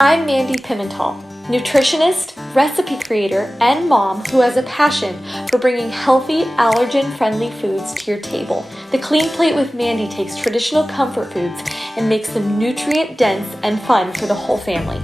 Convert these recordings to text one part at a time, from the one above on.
I'm Mandi Pimental, nutritionist, recipe creator, and mom who has a passion for bringing healthy, allergen-friendly foods to your table. The Clean Plate with Mandi takes traditional comfort foods and makes them nutrient-dense and fun for the whole family.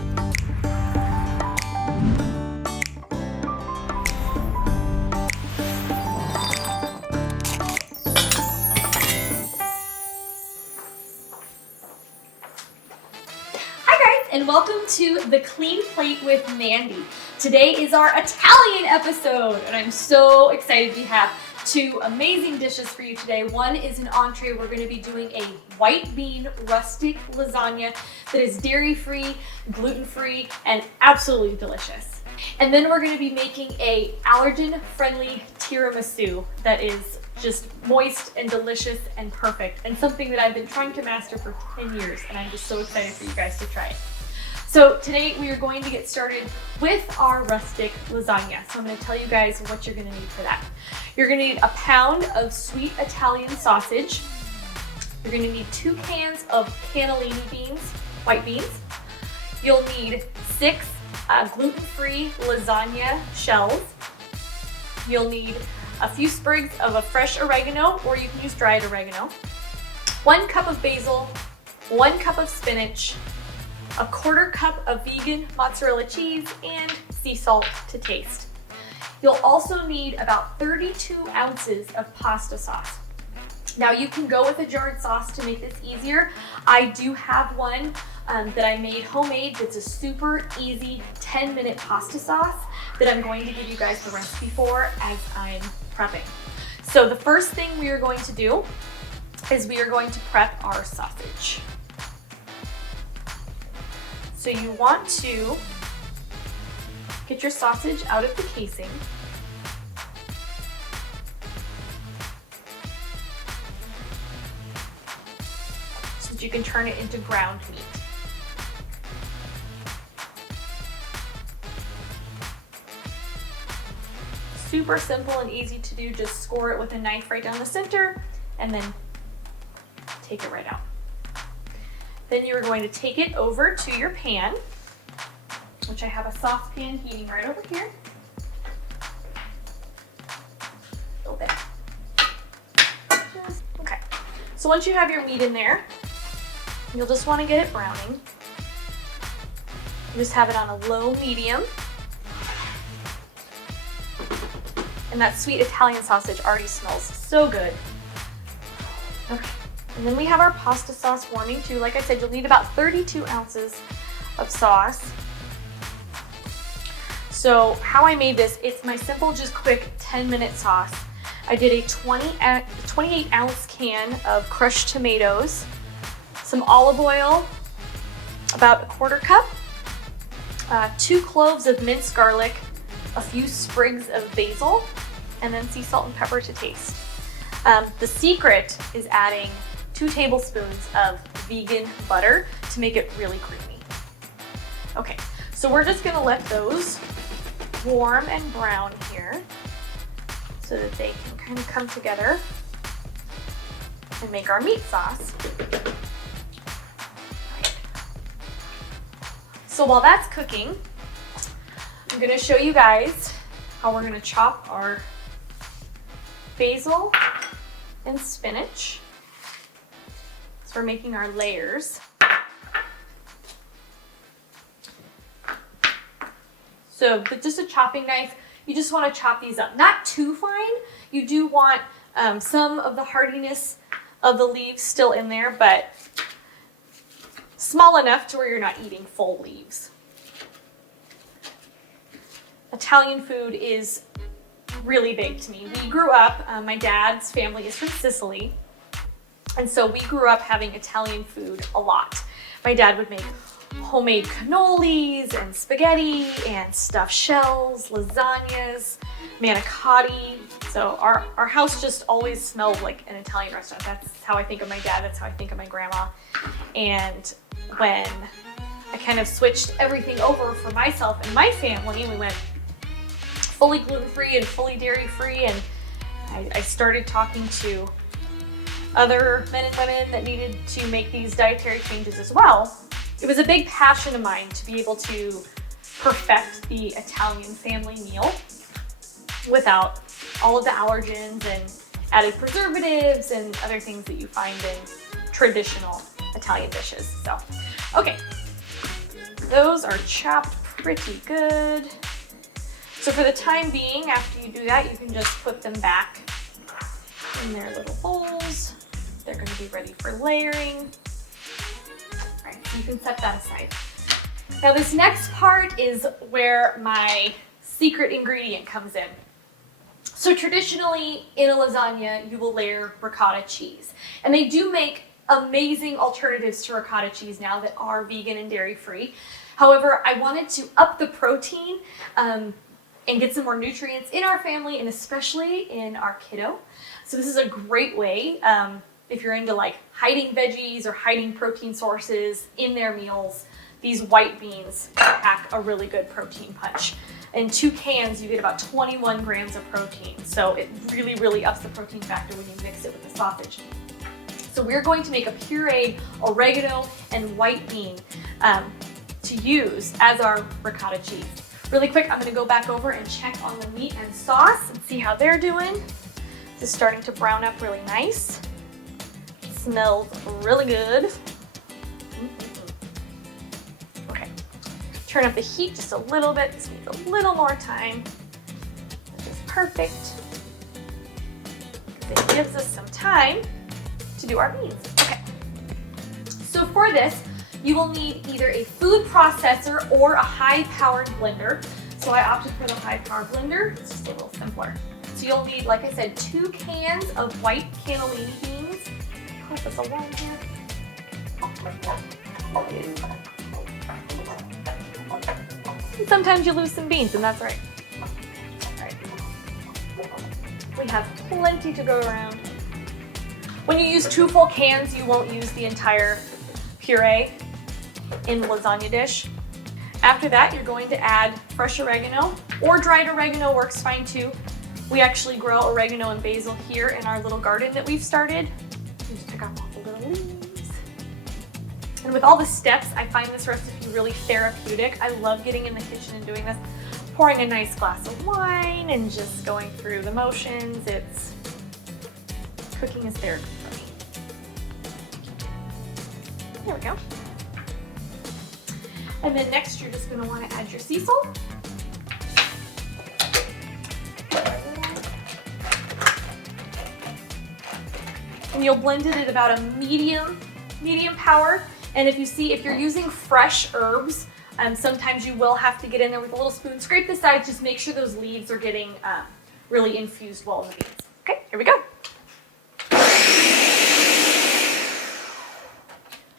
And welcome to the Clean Plate with Mandi. Today is our Italian episode, and I'm so excited. We have two amazing dishes for you today. One is an entree. We're going to be doing a white bean rustic lasagna that is dairy-free, gluten-free, and absolutely delicious. And then we're going to be making a allergen-friendly tiramisu that is just moist and delicious and perfect, and something that I've been trying to master for 10 years, and I'm just so excited for you guys to try it. So today we are going to get started with our rustic lasagna. So I'm going to tell you guys what you're going to need for that. You're going to need a pound of sweet Italian sausage. You're going to need 2 cans of cannellini beans, white beans. You'll need 6 gluten-free lasagna shells. You'll need a few sprigs of a fresh oregano, or you can use dried oregano. 1 cup of basil, 1 cup of spinach, a 1/4 cup of vegan mozzarella cheese, and sea salt to taste. You'll also need about 32 ounces of pasta sauce. Now you can go with a jarred sauce to make this easier. I do have one that I made homemade that's a super easy 10-minute pasta sauce that I'm going to give you guys the recipe for as I'm prepping. So the first thing we are going to do is we are going to prep our sausage. So you want to get your sausage out of the casing. So that you can turn it into ground meat. Super simple and easy to do. Just score it with a knife right down the center and then take it right out. Then you're going to take it over to your pan, which I have a saucepan heating right over here. A little bit. Okay. So once you have your meat in there, you'll just want to get it browning. You just have it on a low medium. And that sweet Italian sausage already smells so good. Okay. And then we have our pasta sauce warming too. Like I said, you'll need about 32 ounces of sauce. So how I made this, it's my simple, just quick 10-minute sauce. I did a 28 ounce can of crushed tomatoes, some olive oil, about a 1/4 cup, 2 cloves of minced garlic, a few sprigs of basil, and then sea salt and pepper to taste. The secret is adding 2 tablespoons of vegan butter to make it really creamy. Okay, so we're just gonna let those warm and brown here so that they can kind of come together and make our meat sauce. Right. So while that's cooking, I'm gonna show you guys how we're gonna chop our basil and spinach. We're making our layers. So with just a chopping knife, you just want to chop these up. Not too fine. You do want some of the hardiness of the leaves still in there, but small enough to where you're not eating full leaves. Italian food is really big to me. We grew up, my dad's family is from Sicily. And so we grew up having Italian food a lot. My dad would make homemade cannolis and spaghetti and stuffed shells, lasagnas, manicotti. So our house just always smelled like an Italian restaurant. That's how I think of my dad. That's how I think of my grandma. And when I kind of switched everything over for myself and my family, we went fully gluten-free and fully dairy-free, and I started talking to other men and women that needed to make these dietary changes as well. It was a big passion of mine to be able to perfect the Italian family meal without all of the allergens and added preservatives and other things that you find in traditional Italian dishes. So, okay, those are chopped pretty good. So for the time being, after you do that, you can just put them back in their little bowls. They're going to be ready for layering. All right, so you can set that aside. Now this next part is where my secret ingredient comes in. So traditionally in a lasagna, you will layer ricotta cheese. And they do make amazing alternatives to ricotta cheese now that are vegan and dairy free. However, I wanted to up the protein and get some more nutrients in our family and especially in our kiddo. So this is a great way if you're into like hiding veggies or hiding protein sources in their meals. These white beans pack a really good protein punch. In 2 cans, you get about 21 grams of protein. So it really, really ups the protein factor when you mix it with the sausage. So we're going to make a pureed oregano and white bean to use as our ricotta cheese. Really quick, I'm gonna go back over and check on the meat and sauce and see how they're doing. This is starting to brown up really nice. Smells really good. Okay, turn up the heat just a little bit. This needs a little more time. This is perfect. It gives us some time to do our beans. Okay, so for this, you will need either a food processor or a high-powered blender. So I opted for the high-powered blender. It's just a little simpler. So you'll need, like I said, 2 cans of white cannellini beans. Put this along here. And sometimes you lose some beans, and that's right. All right. We have plenty to go around. When you use 2 full cans, you won't use the entire puree in the lasagna dish. After that, you're going to add fresh oregano, or dried oregano works fine too. We actually grow oregano and basil here in our little garden that we've started. You just pick off all the little leaves. And with all the steps, I find this recipe really therapeutic. I love getting in the kitchen and doing this, pouring a nice glass of wine and just going through the motions. Cooking is therapy for me. There we go. And then next, you're just gonna wanna add your sea salt. And you'll blend it at about a medium power. And if you're using fresh herbs, sometimes you will have to get in there with a little spoon, scrape the sides, just make sure those leaves are getting really infused well in the beans. Okay, here we go.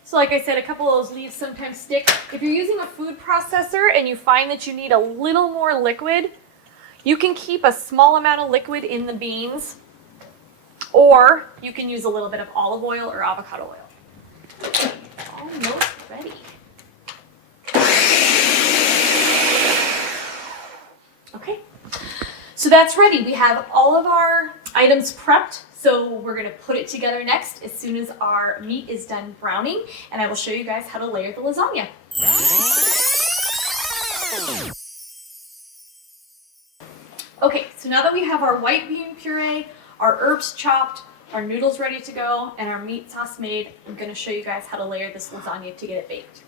So like I said, a couple of those leaves sometimes stick. If you're using a food processor and you find that you need a little more liquid, you can keep a small amount of liquid in the beans, or you can use a little bit of olive oil or avocado oil. Almost ready. Okay, so that's ready. We have all of our items prepped. So we're gonna put it together next as soon as our meat is done browning, and I will show you guys how to layer the lasagna. Okay, so now that we have our white bean puree, our herbs chopped, our noodles ready to go, and our meat sauce made, I'm gonna show you guys how to layer this lasagna to get it baked.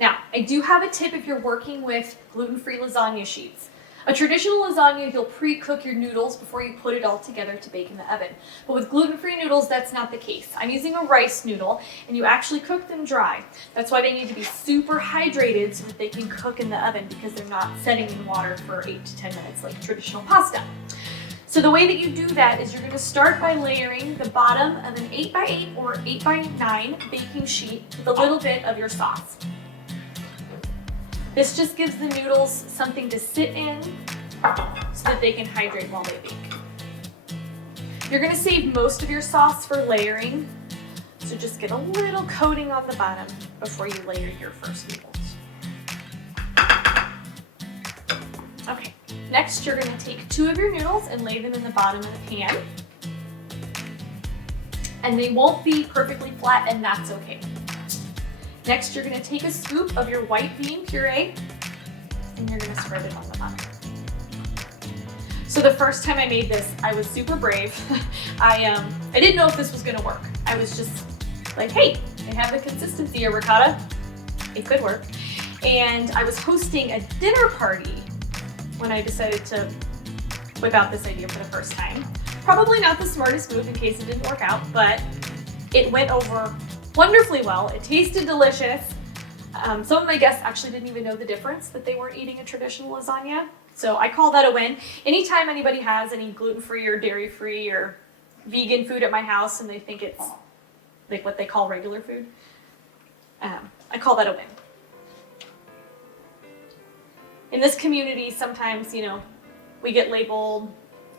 Now, I do have a tip if you're working with gluten-free lasagna sheets. A traditional lasagna, you'll pre-cook your noodles before you put it all together to bake in the oven. But with gluten-free noodles, that's not the case. I'm using a rice noodle, and you actually cook them dry. That's why they need to be super hydrated so that they can cook in the oven, because they're not setting in water for 8 to 10 minutes like traditional pasta. So the way that you do that is you're going to start by layering the bottom of an 8x8 or 8x9 baking sheet with a little bit of your sauce. This just gives the noodles something to sit in so that they can hydrate while they bake. You're gonna save most of your sauce for layering, so just get a little coating on the bottom before you layer your first noodles. Okay, next you're gonna take 2 of your noodles and lay them in the bottom of the pan. And they won't be perfectly flat, and that's okay. Next, you're gonna take a scoop of your white bean puree and you're gonna spread it on the bun. So the first time I made this, I was super brave. I didn't know if this was gonna work. I was just like, hey, I have the consistency of ricotta. It could work. And I was hosting a dinner party when I decided to whip out this idea for the first time. Probably not the smartest move in case it didn't work out, but it went over wonderfully well. It tasted delicious. Some of my guests actually didn't even know the difference, that they weren't eating a traditional lasagna. So I call that a win. Anytime anybody has any gluten-free or dairy-free or vegan food at my house and they think it's like what they call regular food, I call that a win. In this community, sometimes, we get labeled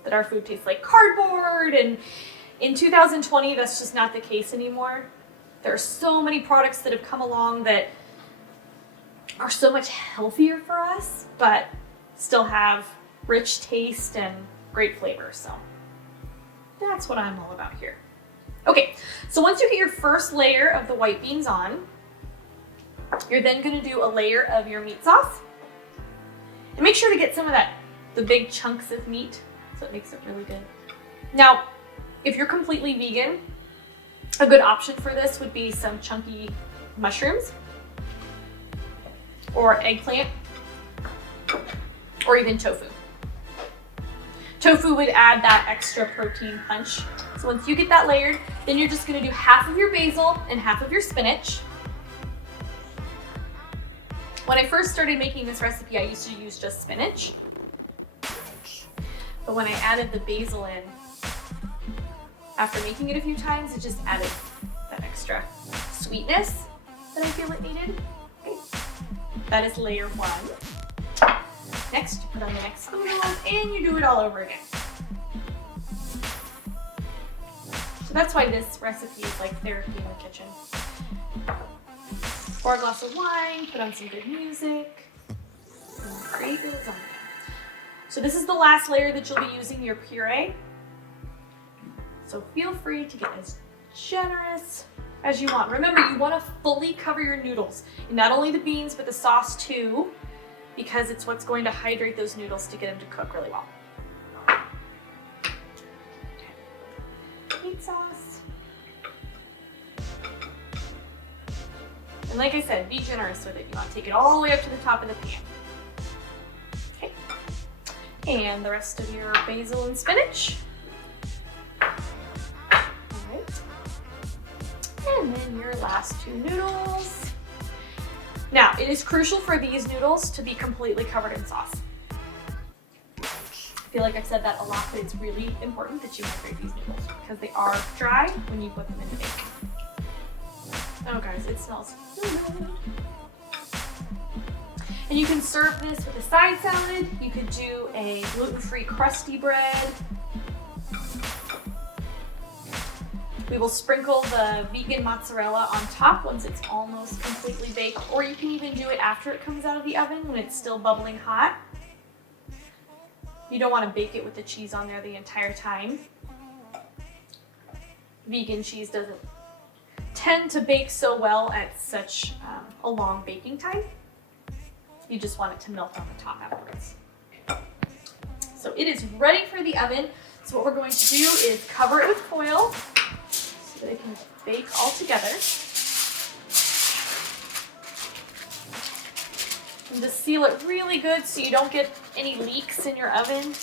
that our food tastes like cardboard, and in 2020, that's just not the case anymore. There are so many products that have come along that are so much healthier for us, but still have rich taste and great flavor. So that's what I'm all about here. Okay, so once you get your first layer of the white beans on, you're then gonna do a layer of your meat sauce. And make sure to get some of the big chunks of meat, so it makes it really good. Now, if you're completely vegan, a good option for this would be some chunky mushrooms or eggplant or even tofu. Tofu would add that extra protein punch. So once you get that layered, then you're just gonna do half of your basil and half of your spinach. When I first started making this recipe, I used to use just spinach. But when I added the basil in, after making it a few times, it just added that extra sweetness that I feel it needed. Okay. That is layer one. Next, you put on the next noodles and you do it all over again. So that's why this recipe is like therapy in the kitchen. Pour a glass of wine, put on some good music, and create your lasagna. So this is the last layer that you'll be using your puree. So feel free to get as generous as you want. Remember, you want to fully cover your noodles, and not only the beans, but the sauce too, because it's what's going to hydrate those noodles to get them to cook really well. Meat sauce. And like I said, be generous with it. You want to take it all the way up to the top of the pan. Okay. And the rest of your basil and spinach. And then your last two noodles. Now, it is crucial for these noodles to be completely covered in sauce. I feel like I've said that a lot, but it's really important that you hydrate these noodles because they are dry when you put them in the bake. Oh guys, it smells so good. And you can serve this with a side salad. You could do a gluten-free crusty bread. We will sprinkle the vegan mozzarella on top once it's almost completely baked, or you can even do it after it comes out of the oven when it's still bubbling hot. You don't want to bake it with the cheese on there the entire time. Vegan cheese doesn't tend to bake so well at such a long baking time. You just want it to melt on the top afterwards. So it is ready for the oven. So what we're going to do is cover it with foil so that it can bake all together. And just seal it really good so you don't get any leaks in your oven,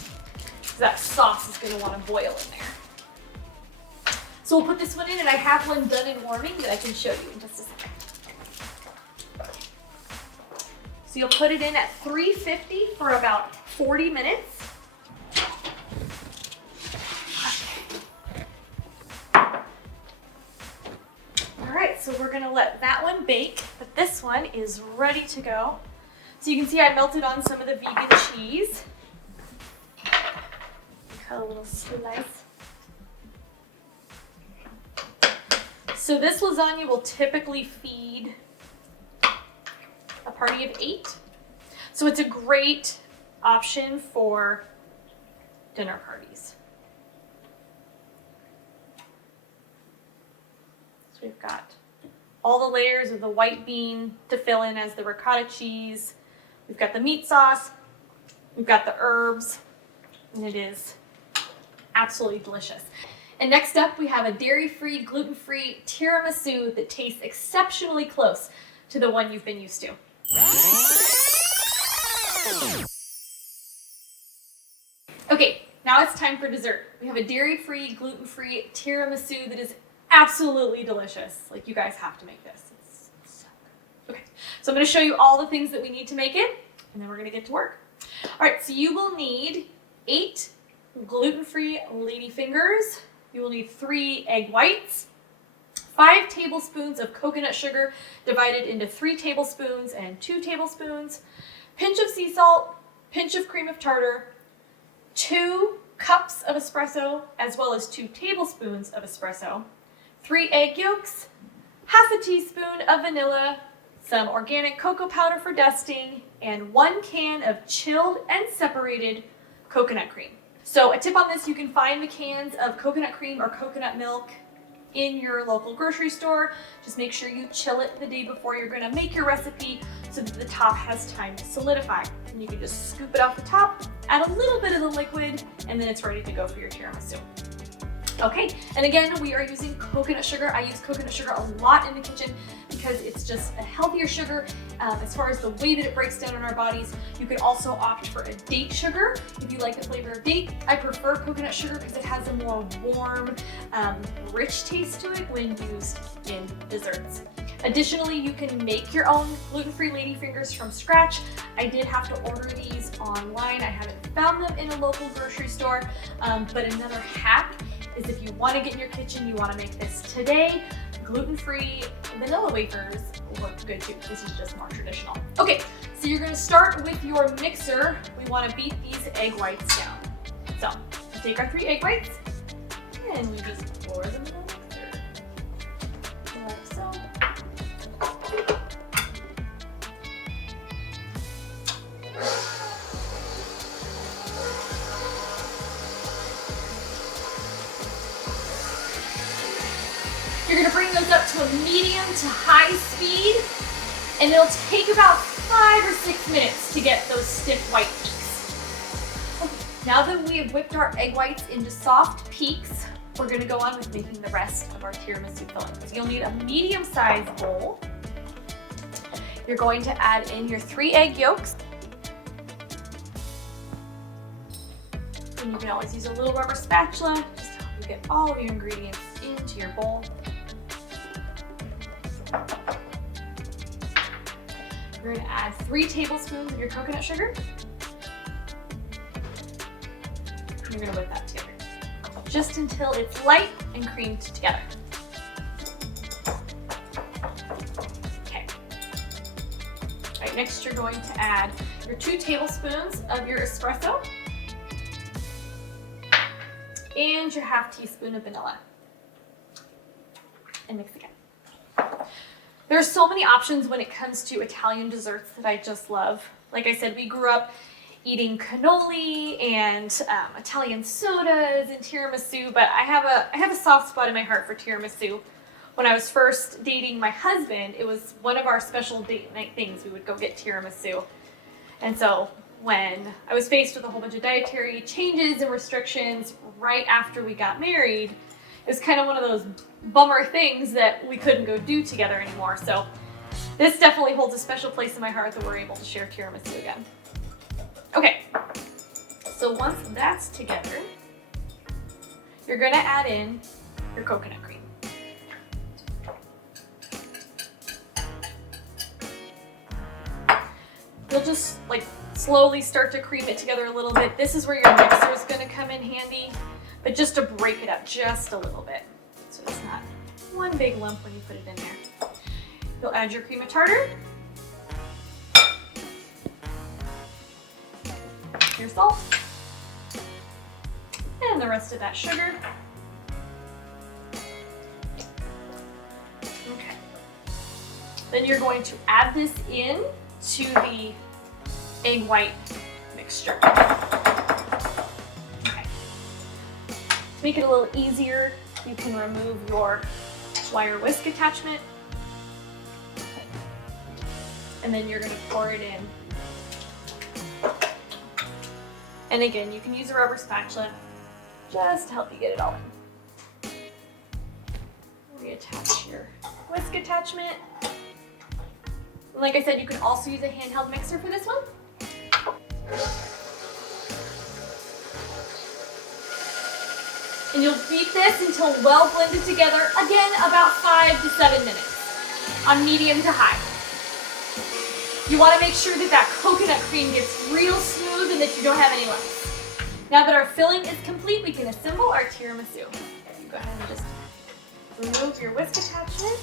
because that sauce is going to want to boil in there. So we'll put this one in, and I have one done and warming that I can show you in just a second. So you'll put it in at 350 for about 40 minutes. So we're gonna let that one bake, but this one is ready to go. So you can see I melted on some of the vegan cheese. Cut a little slice. So this lasagna will typically feed a party of 8. So it's a great option for dinner parties. So we've got all the layers of the white bean to fill in as the ricotta cheese. We've got the meat sauce. We've got the herbs. And it is absolutely delicious. And next up, we have a dairy-free, gluten-free tiramisu that tastes exceptionally close to the one you've been used to. Okay, now it's time for dessert. We have a dairy-free, gluten-free tiramisu that is absolutely delicious. Like, you guys have to make this. It's so good. Okay, so I'm going to show you all the things that we need to make it, and then we're going to get to work. All right, so you will need 8 gluten-free ladyfingers. You will need 3 egg whites, 5 tablespoons of coconut sugar divided into 3 tablespoons and 2 tablespoons, pinch of sea salt, pinch of cream of tartar, 2 cups of espresso, as well as 2 tablespoons of espresso, 3 egg yolks, half a teaspoon of vanilla, some organic cocoa powder for dusting, and 1 can of chilled and separated coconut cream. So a tip on this, you can find the cans of coconut cream or coconut milk in your local grocery store. Just make sure you chill it the day before you're gonna make your recipe so that the top has time to solidify. And you can just scoop it off the top, add a little bit of the liquid, and then it's ready to go for your tiramisu. Okay, and again, we are using coconut sugar. I use coconut sugar a lot in the kitchen because it's just a healthier sugar as far as the way that it breaks down in our bodies. You could also opt for a date sugar if you like the flavor of date. I prefer coconut sugar because it has a more warm, rich taste to it when used in desserts. Additionally, you can make your own gluten-free ladyfingers from scratch. I did have to order these online. I haven't found them in a local grocery store, but another hack is if you want to get in your kitchen, you want to make this today, gluten-free vanilla wafers look good too. This is just more traditional. Okay, so you're going to start with your mixer. We want to beat these egg whites down. So we take our 3 egg whites and we just pour them in the mixer. Like so. You're going to bring those up to a medium to high speed, and it'll take about 5 or 6 minutes to get those stiff white peaks. Okay, now that we have whipped our egg whites into soft peaks, we're going to go on with making the rest of our tiramisu filling. So you'll need a medium-sized bowl. You're going to add in your 3 egg yolks. And you can always use a little rubber spatula just to help you get all of your ingredients into your bowl. You're going to add 3 tablespoons of your coconut sugar. And you're going to whip that together just until it's light and creamed together. Okay. All right, next you're going to add your 2 tablespoons of your espresso and your half teaspoon of vanilla. And mix again. There's so many options when it comes to Italian desserts that I just love. Like I said, we grew up eating cannoli and Italian sodas and tiramisu, but I have a soft spot in my heart for tiramisu. When I was first dating my husband, it was one of our special date night things. We would go get tiramisu. And so when I was faced with a whole bunch of dietary changes and restrictions right after we got married, it was kind of one of those bummer things that we couldn't go do together anymore. So this definitely holds a special place in my heart that we're able to share tiramisu again. Okay, so once that's together, you're gonna add in your coconut cream. You'll just like slowly start to cream it together a little bit. This is where your mixer is gonna come in handy, but just to break it up just a little bit, so it's not one big lump when you put it in there. You'll add your cream of tartar, your salt, and the rest of that sugar. Okay. Then you're going to add this in to the egg white mixture. Okay. To make it a little easier, you can remove your wire whisk attachment. and then you're gonna pour it in. And again, you can use a rubber spatula just to help you get it all in. Reattach your whisk attachment. And like I said, you can also use a handheld mixer for this one. And you'll beat this until well blended together, again, about 5 to 7 minutes on medium to high. You want to make sure that that coconut cream gets real smooth and that you don't have any lumps. Now that our filling is complete, we can assemble our tiramisu. You go ahead and just remove your whisk attachment.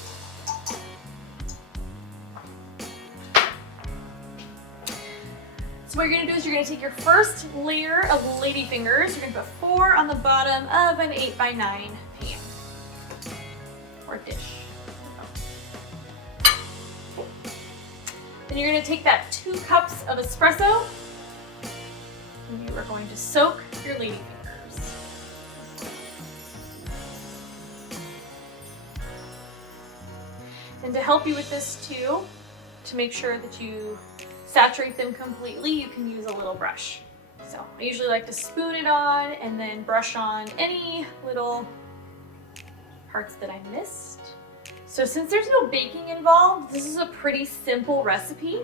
So what you're gonna do is you're gonna take your first layer of ladyfingers. You're gonna put 4 on the bottom of an 8x9 pan or dish. Then you're gonna take that 2 cups of espresso and you are going to soak your ladyfingers. And to help you with this too, to make sure that you saturate them completely, you can use a little brush. So I usually like to spoon it on and then brush on any little parts that I missed. So since there's no baking involved, this is a pretty simple recipe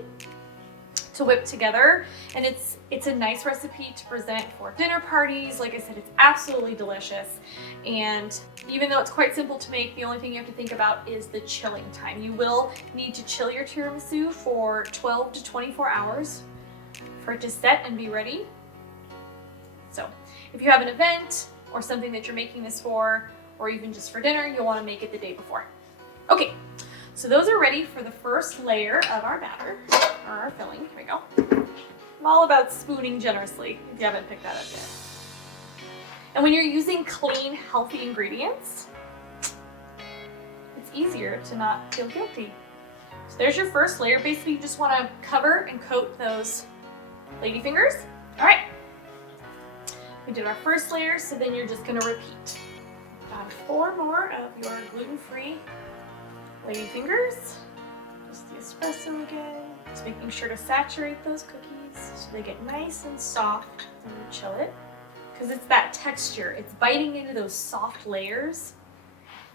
to whip together, and it's a nice recipe to present for dinner parties. Like I said, it's absolutely delicious, and even though it's quite simple to make, the only thing you have to think about is the chilling time. You will need to chill your tiramisu for 12 to 24 hours for it to set and be ready. So if you have an event or something that you're making this for, or even just for dinner, you'll want to make it the day before. Okay, so those are ready for the first layer of our batter, or our filling. Here we go. I'm all about spooning generously, if you haven't picked that up yet. And when you're using clean, healthy ingredients, it's easier to not feel guilty. So there's your first layer. Basically, you just want to cover and coat those ladyfingers. All right, we did our first layer, so then you're just going to repeat. Add 4 more of your gluten-free ladyfingers. Just the espresso again. Just making sure to saturate those cookies so they get nice and soft when you chill it. Because it's that texture, it's biting into those soft layers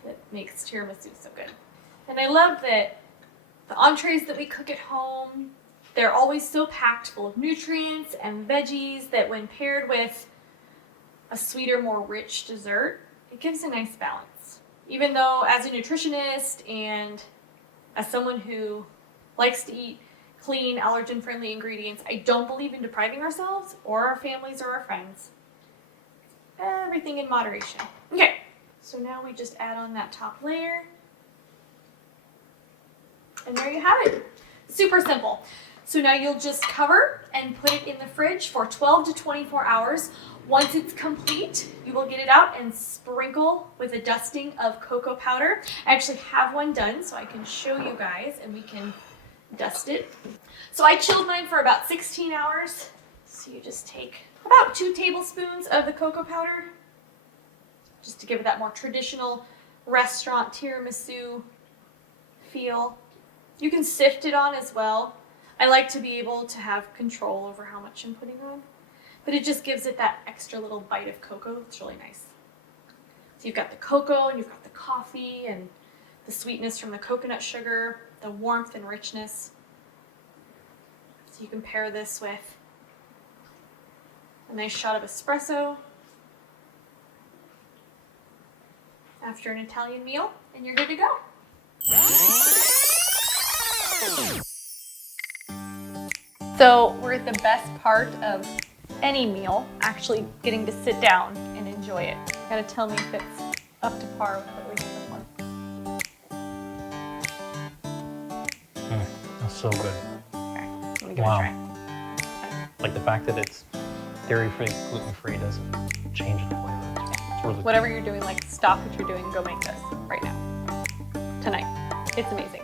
that makes tiramisu so good. And I love that the entrees that we cook at home, they're always so packed full of nutrients and veggies that when paired with a sweeter, more rich dessert, it gives a nice balance. Even though as a nutritionist and as someone who likes to eat clean, allergen-friendly ingredients, I don't believe in depriving ourselves or our families or our friends. Everything in moderation. Okay, so now we just add on that top layer. And there you have it. Super simple. So now you'll just cover and put it in the fridge for 12 to 24 hours. Once it's complete, you will get it out and sprinkle with a dusting of cocoa powder. I actually have one done, so I can show you guys and we can dust it. So I chilled mine for about 16 hours. So you just take about 2 tablespoons of the cocoa powder, just to give it that more traditional restaurant tiramisu feel. You can sift it on as well. I like to be able to have control over how much I'm putting on, but it just gives it that extra little bite of cocoa. It's really nice. So you've got the cocoa and you've got the coffee and the sweetness from the coconut sugar, the warmth and richness. So you can pair this with a nice shot of espresso after an Italian meal, and you're good to go. So we're at the best part of any meal, actually getting to sit down and enjoy it. You gotta tell me if it's up to par with what we did before. That's so good. Okay, let me give it a try. Like the fact that it's dairy-free, gluten-free doesn't change the flavor. It's really Whatever you're doing, like stop what you're doing and go make this right now, tonight. It's amazing.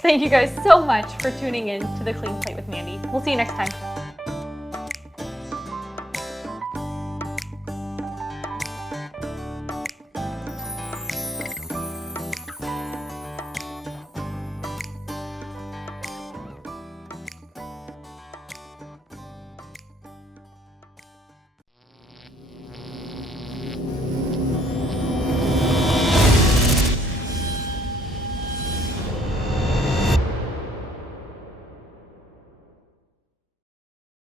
Thank you guys so much for tuning in to The Clean Plate with Mandy. We'll see you next time.